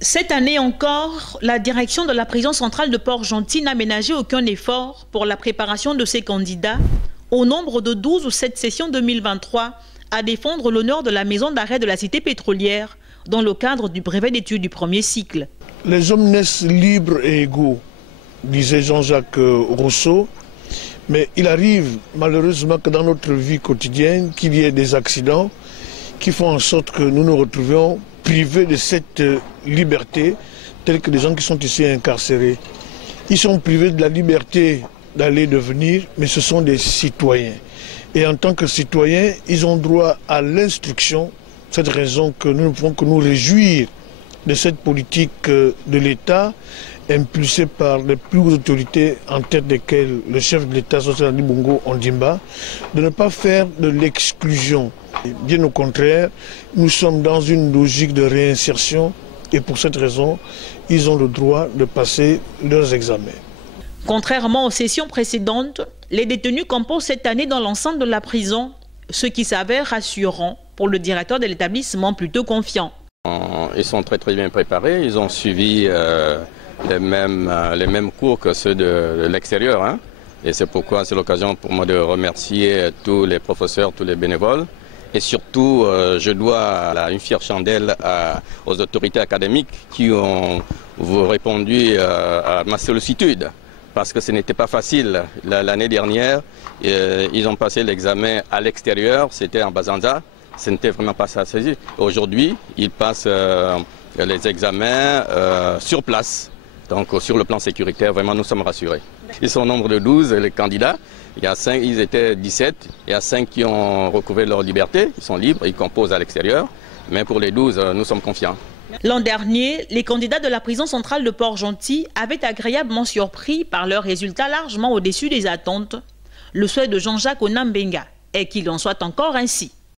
Cette année encore, la direction de la prison centrale de Port-Gentil n'a ménagé aucun effort pour la préparation de ses candidats, au nombre de 12 ou 7 sessions 2023, à défendre l'honneur de la maison d'arrêt de la cité pétrolière dans le cadre du brevet d'études du premier cycle. Les hommes naissent libres et égaux, disait Jean-Jacques Rousseau, mais il arrive malheureusement que dans notre vie quotidienne, qu'il y ait des accidents qui font en sorte que nous nous retrouvions privés de cette liberté, tels que les gens qui sont ici incarcérés. Ils sont privés de la liberté d'aller et de venir, mais ce sont des citoyens. Et en tant que citoyens, ils ont droit à l'instruction. C'est cette raison que nous ne pouvons que nous réjouir de cette politique de l'État, impulsée par les plus hautes autorités, en tête desquelles le chef de l'État, Sossénani Bongo Ondimba, de ne pas faire de l'exclusion. Bien au contraire, nous sommes dans une logique de réinsertion et pour cette raison, ils ont le droit de passer leurs examens. Contrairement aux sessions précédentes, les détenus composent cette année dans l'enceinte de la prison, ce qui s'avère rassurant pour le directeur de l'établissement plutôt confiant. Ils sont très bien préparés, ils ont suivi les mêmes cours que ceux de l'extérieur. Hein. Et c'est pourquoi c'est l'occasion pour moi de remercier tous les professeurs, tous les bénévoles. Et surtout, je dois une fière chandelle aux autorités académiques qui ont répondu à ma sollicitude. Parce que ce n'était pas facile. L'année dernière, ils ont passé l'examen à l'extérieur, c'était en Bazanza. Ce n'était vraiment pas ça. Aujourd'hui, ils passent les examens sur place. Donc sur le plan sécuritaire, vraiment nous sommes rassurés. Ils sont au nombre de 12, les candidats. Il y a 5, ils étaient 17. Il y a 5 qui ont recouvré leur liberté. Ils sont libres, ils composent à l'extérieur. Mais pour les 12, nous sommes confiants. L'an dernier, les candidats de la prison centrale de Port-Gentil avaient agréablement surpris par leurs résultats largement au-dessus des attentes. Le souhait de Jean-Jacques Onambenga est qu'il en soit encore ainsi.